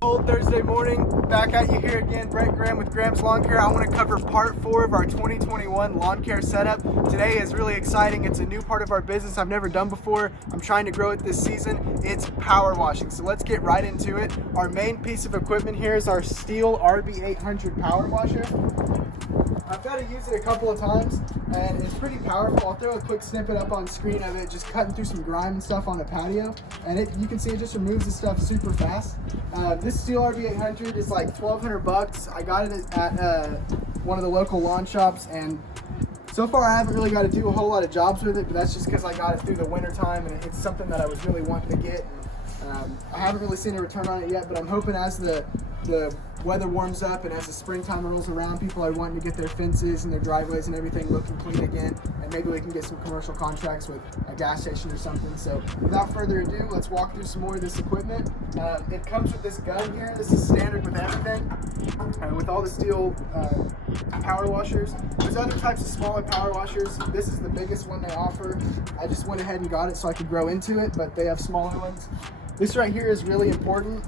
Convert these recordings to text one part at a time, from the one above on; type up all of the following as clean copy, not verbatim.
Old Thursday morning, back at you here again. Brett Graham with Graham's Lawn Care. I want to cover part 4 of our 2021 lawn care setup. Today is really exciting. It's a new part of our business I've never done before. I'm trying to grow it this season. It's power washing. So let's get right into it. Our main piece of equipment here is our STIHL RB800 power washer. I've got to use it a couple of times and it's pretty powerful. I'll throw a quick snippet up on screen of it just cutting through some grime and stuff on the patio, and you can see it just removes the stuff super fast. This STIHL RB800 is like $1,200. I got it at one of the local lawn shops, and so far I haven't really got to do a whole lot of jobs with it, but that's just because I got it through the winter time and it's something that I was really wanting to get. I haven't really seen a return on it yet, but I'm hoping as the weather warms up and as the springtime rolls around, people are wanting to get their fences and their driveways and everything looking clean again, and maybe we can get some commercial contracts with a gas station or something. So without further ado, let's walk through some more of this equipment. It comes with this gun here. This is standard with everything, with all the STIHL power washers. There's other types of smaller power washers. This is the biggest one they offer. I just went ahead and got it so I could grow into it, but they have smaller ones. This right here is really important.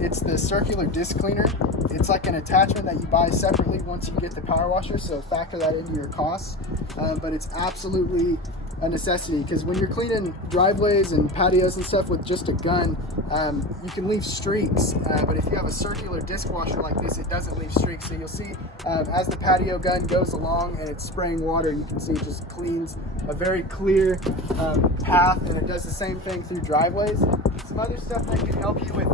It's the circular disc cleaner. It's like an attachment that you buy separately once you get the power washer, so factor that into your costs. But it's absolutely a necessity, because when you're cleaning driveways and patios and stuff with just a gun, you can leave streaks, but if you have a circular disc washer like this, it doesn't leave streaks. So you'll see as the patio gun goes along and it's spraying water, you can see it just cleans a very clear path, and it does the same thing through driveways. Some other stuff that can help you with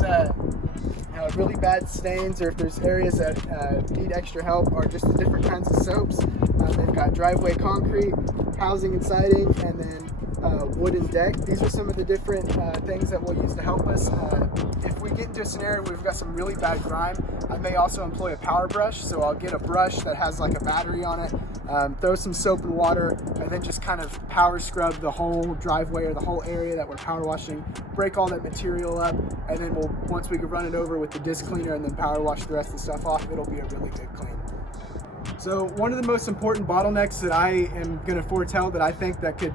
really bad stains, or if there's areas that need extra help, are just the different kinds of soaps. They've got driveway concrete, housing and siding, and then wooden deck. These are some of the different things that we'll use to help us. If we get into a scenario where we've got some really bad grime, I may also employ a power brush. So I'll get a brush that has like a battery on it, throw some soap and water, and then just kind of power scrub the whole driveway or the whole area that we're power washing, break all that material up, and then once we can run it over with the disc cleaner and then power wash the rest of the stuff off, it'll be a really good clean. So one of the most important bottlenecks that I am going to foretell that I think that could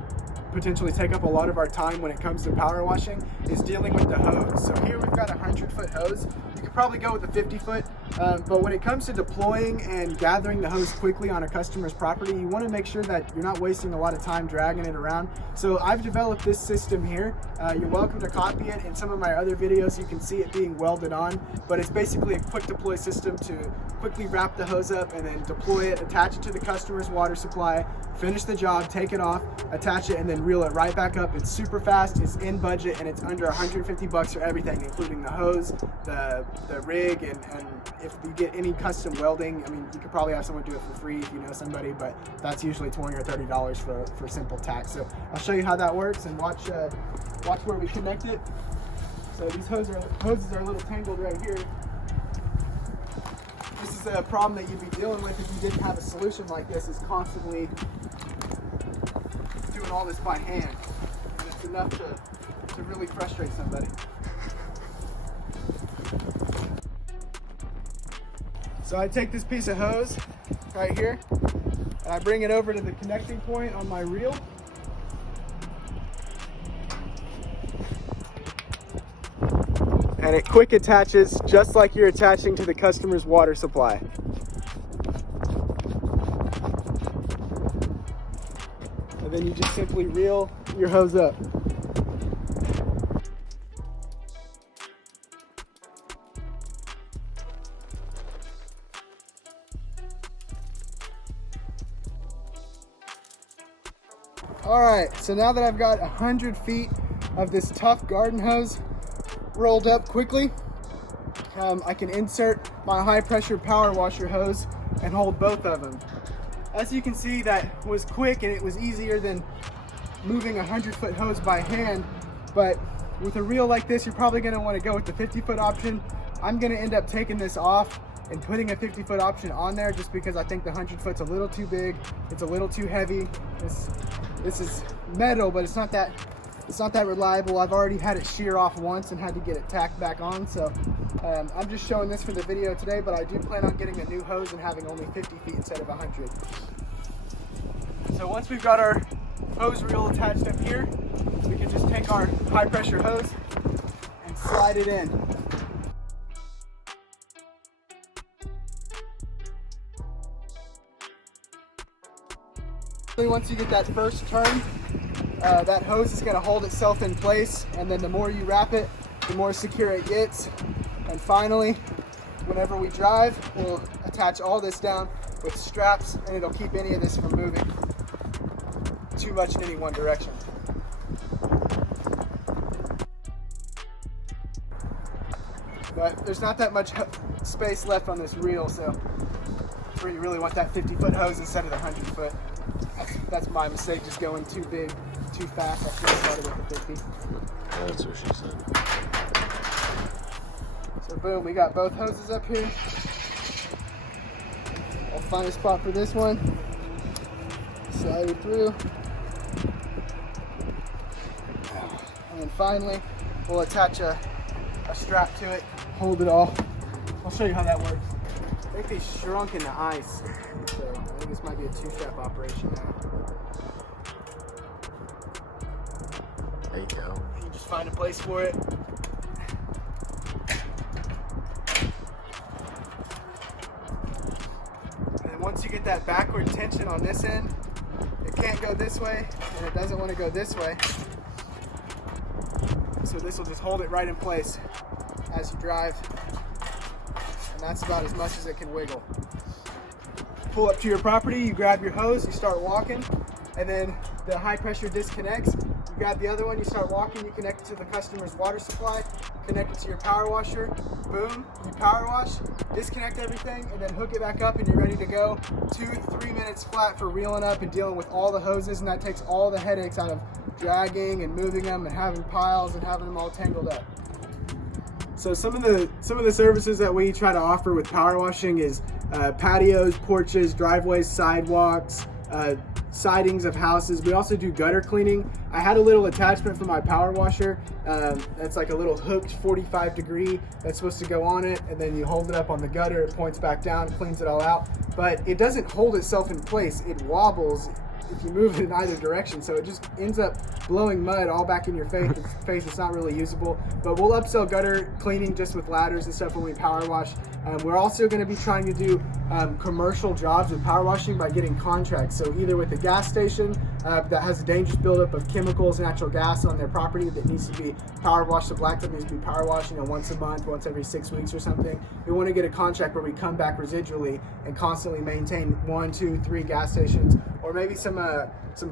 potentially take up a lot of our time when it comes to power washing is dealing with the hose. So here we've got a 100-foot hose. You could probably go with a 50-foot, but when it comes to deploying and gathering the hose quickly on a customer's property, you want to make sure that you're not wasting a lot of time dragging it around. So I've developed this system here. You're welcome to copy it. In some of my other videos you can see it being welded on, but it's basically a quick deploy system to quickly wrap the hose up and then deploy it, attach it to the customer's water supply, finish the job, take it off, attach it, and then reel it right back up. It's super fast, it's in budget, and it's under 150 bucks for everything, including the hose, the rig, and if you get any custom welding, I mean, you could probably have someone do it for free if you know somebody, but that's usually $20 or $30 for simple tack. So I'll show you how that works, and watch where we connect it. So these hoses are a little tangled right here. This is a problem that you'd be dealing with if you didn't have a solution like this, is constantly doing all this by hand. And it's enough to really frustrate somebody. So I take this piece of hose right here and I bring it over to the connecting point on my reel. And it quick attaches just like you're attaching to the customer's water supply. And then you just simply reel your hose up. All right, so now that I've got 100 feet of this tough garden hose rolled up quickly, I can insert my high pressure power washer hose and hold both of them. As you can see, that was quick and it was easier than moving a 100-foot hose by hand, but with a reel like this, you're probably going to want to go with the 50-foot option. I'm going to end up taking this off and putting a 50-foot option on there just because I think the 100-foot's a little too big, it's a little too heavy. This is metal, but it's not that reliable. I've already had it shear off once and had to get it tacked back on, so I'm just showing this for the video today, but I do plan on getting a new hose and having only 50 feet instead of 100. So once we've got our hose reel attached up here, we can just take our high pressure hose and slide it in. Once you get that first turn, that hose is going to hold itself in place, and then the more you wrap it, the more secure it gets. And finally, whenever we drive, we'll attach all this down with straps, and it'll keep any of this from moving too much in any one direction. But there's not that much space left on this reel, so where you really want that 50-foot hose instead of the 100-foot. That's my mistake, just going too big, too fast. I should have started with the 50. That's what she said. So boom, we got both hoses up here. I'll find a spot for this one. Slide it through. And then finally, we'll attach a strap to it, hold it all. I'll show you how that works. I think they shrunk in the ice, so I think this might be a 2-strap operation now. There you go. You just find a place for it. And then once you get that backward tension on this end, it can't go this way, and it doesn't want to go this way. So this will just hold it right in place as you drive. And that's about as much as it can wiggle. Pull up to your property, you grab your hose, you start walking, and then the high pressure disconnects. You grab the other one, you start walking, you connect it to the customer's water supply, connect it to your power washer, boom, you power wash, disconnect everything, and then hook it back up, and you're ready to go. 2-3 minutes flat for reeling up and dealing with all the hoses, and that takes all the headaches out of dragging and moving them and having piles and having them all tangled up. So some of the services that we try to offer with power washing is patios, porches, driveways, sidewalks, sidings of houses. We also do gutter cleaning. I had a little attachment for my power washer. That's like a little hooked 45 degree that's supposed to go on it, and then you hold it up on the gutter, it points back down, cleans it all out. But it doesn't hold itself in place. It wobbles if you move it in either direction, so it just ends up blowing mud all back in your face. It's not really usable, but we'll upsell gutter cleaning just with ladders and stuff when we power wash. We're also going to be trying to do commercial jobs with power washing by getting contracts. So either with a gas station that has a dangerous buildup of chemicals, natural gas on their property that needs to be power washed, the blacktop needs to be power washed, once a month, once every 6 weeks or something. We want to get a contract where we come back residually and constantly maintain 1, 2, 3 gas stations, or maybe some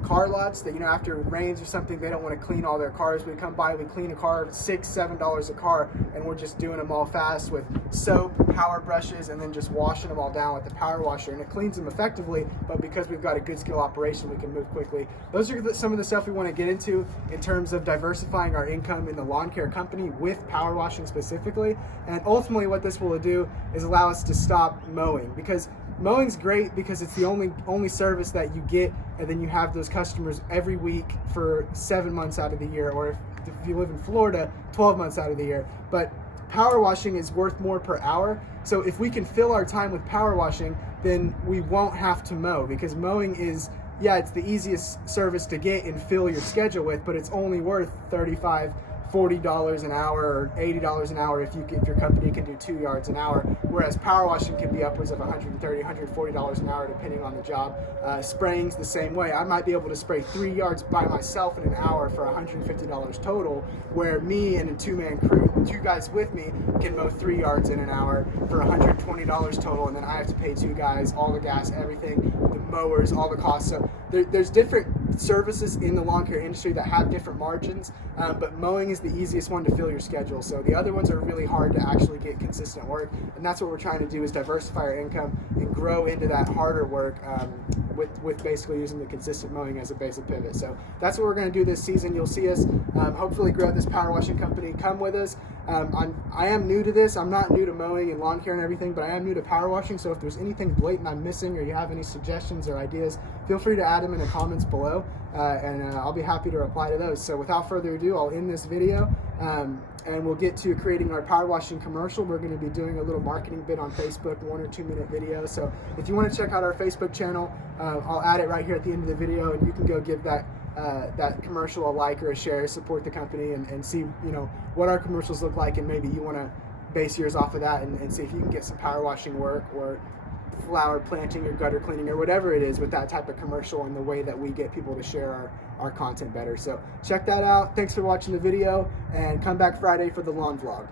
car lots that, after it rains or something, they don't want to clean all their cars. We come by, we clean a car, $6-7 a car, and we're just doing them all fast with soap, power brushes, and then just washing them all down with the power washer, and it cleans them effectively. But because we've got a good skill operation, we can move quickly. Those are some of the stuff we want to get into in terms of diversifying our income in the lawn care company with power washing specifically. And ultimately what this will do is allow us to stop mowing, because mowing's great because it's the only service that you get, and then you have those customers every week for 7 months out of the year, or if you live in Florida, 12 months out of the year. But power washing is worth more per hour. So if we can fill our time with power washing, then we won't have to mow, because mowing is, it's the easiest service to get and fill your schedule with, but it's only worth $35-40 an hour or $80 an hour if your company can do 2 yards an hour, whereas power washing can be upwards of $130-140 an hour depending on the job. Spraying's the same way. I might be able to spray 3 yards by myself in an hour for $150 total, where me and a 2-man crew, 2 guys with me, can mow 3 yards in an hour for $120 total, and then I have to pay 2 guys, all the gas, everything, the mowers, all the costs. So there's different services in the lawn care industry that have different margins, but mowing is the easiest one to fill your schedule. So the other ones are really hard to actually get consistent work, and that's what we're trying to do, is diversify our income and grow into that harder work with basically using the consistent mowing as a basic pivot. So that's what we're going to do this season. You'll see us hopefully grow this power washing company. Come with us. I am new to this. I'm not new to mowing and lawn care and everything, but I am new to power washing. So if there's anything blatant I'm missing, or you have any suggestions or ideas, feel free to add them in the comments below, and I'll be happy to reply to those. So without further ado, I'll end this video, and we'll get to creating our power washing commercial. We're going to be doing a little marketing bit on Facebook, 1 or 2 minute videos. So if you want to check out our Facebook channel, I'll add it right here at the end of the video, and you can go give that commercial a like or a share, support the company, and see what our commercials look like, and maybe you want to base yours off of that and see if you can get some power washing work, or flower planting or gutter cleaning or whatever it is with that type of commercial and the way that we get people to share our content better. So check that out. Thanks for watching the video, and come back Friday for the lawn vlog.